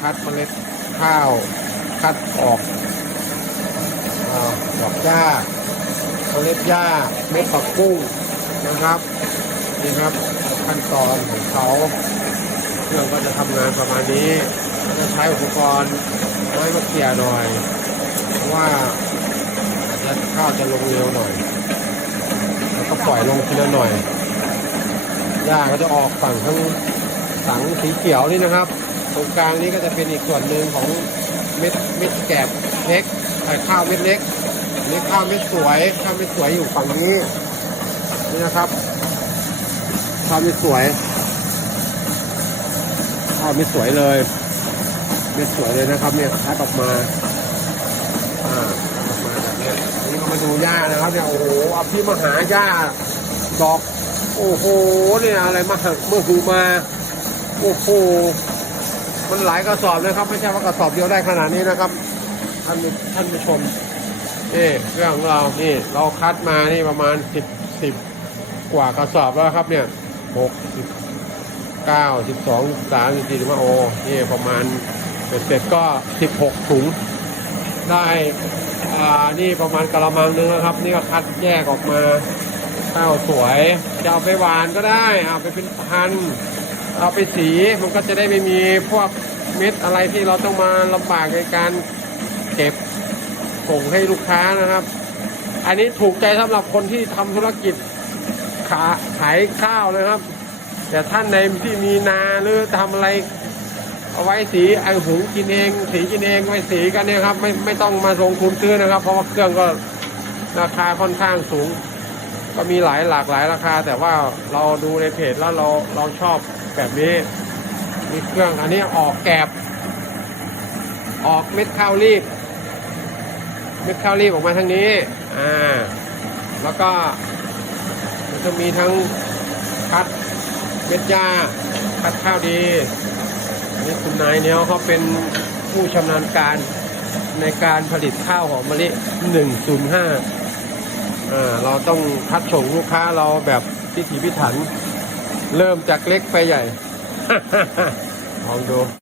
คัดเมล็ดข้าว คัดออกดอกหญ้าเมล็ดหญ้าเม็ดผักกุ้งนะครับนี่ครับขั้นตอนของเขาเครื่องก็จะทำงานประมาณนี้จะใช้อุปกรณ์ไม้มาเกี่ยหน่อยเพราะว่าจะข้าวจะลงเร็วหน่อย แล้วก็ปล่อยลงทีละหน่อยหญ้าก็จะออกฝั่งทั้งสังสีเขียวนี่นะครับ ตรงกลางนี้ก็จะเป็นอีกส่วนหนึ่งของเม็ดเม็ดแกบเล็กไอ้ข้าวเม็ดเล็กนี่ข้าวเม็ดสวยข้าวเม็ดสวยอยู่ฝั่งนี้นี่นะครับข้าวเม็ดสวยข้าวเม็ดสวยเลยเม็ดสวยเลยนะครับเนี่ยคัดออกมาอ่าคัดออกมาแบบนี้นนี้ก็มาดูหญ้านะครับเนี่ยโอ้โหอภิมหาหญ้าดอกโอ้โหเนี่ยอะไรมาหักเมื่อหูมาโอ้โห มันหลายกระสอบนะครับ ไม่ใช่ว่ากระสอบเดียวได้ขนาดนี้นะครับ ท่านท่านผู้ชมนี่เรื่องของเรานี่เราคัดมานี่ประมาณสิบสิบกว่ากระสอบแล้วครับเนี่ยหกสิบเก้าสิบสองสามสิบสี่สิบห้าโอนี่ประมาณเสร็จเสร็จก็สิบหกถุงได้อ่านี่ประมาณกะละมังนึงแล้วครับ นี่ก็คัดแยกออกมาข้าวสวยจะเอาไปหวานก็ได้เอาไปเป็นพัน เอาไปสีมันก็จะได้ไม่มีพวกเม็ดอะไรที่เราต้องมาลำบากในการเก็บส่งให้ลูกค้านะครับ อันนี้ถูกใจสำหรับคนที่ทำธุรกิจขาขายข้าวเลยครับ แต่ท่านในที่มีนาหรือทำอะไรเอาไว้สีไอหุงกินเอง สีกินเองไว้สีกันเนี่ยครับ ไม่ไม่ต้องมาลงทุนซื้อนะครับ เพราะว่าเครื่องก็ราคาค่อนข้างสูง ก็มีหลายหลากหลายราคา แต่ว่าเราดูในเพจแล้วเราเราชอบแบบนี้ มีเครื่องอันนี้ออกแกบ ออกเม็ดข้าวรีบ เม็ดข้าวรีบออกมาทางนี้ อ่า แล้วก็มันจะมีทั้งคัดเม็ดหญ้าคัดข้าวดีนี่คุณนายเนี่ยเขาเป็นผู้ชำนาญการในการผลิตข้าวหอมมะลิ 105 เราต้องคัดส่งลูกค้าเราแบบพิถีพิถัน เริ่มจากเล็กไปใหญ่ลองดู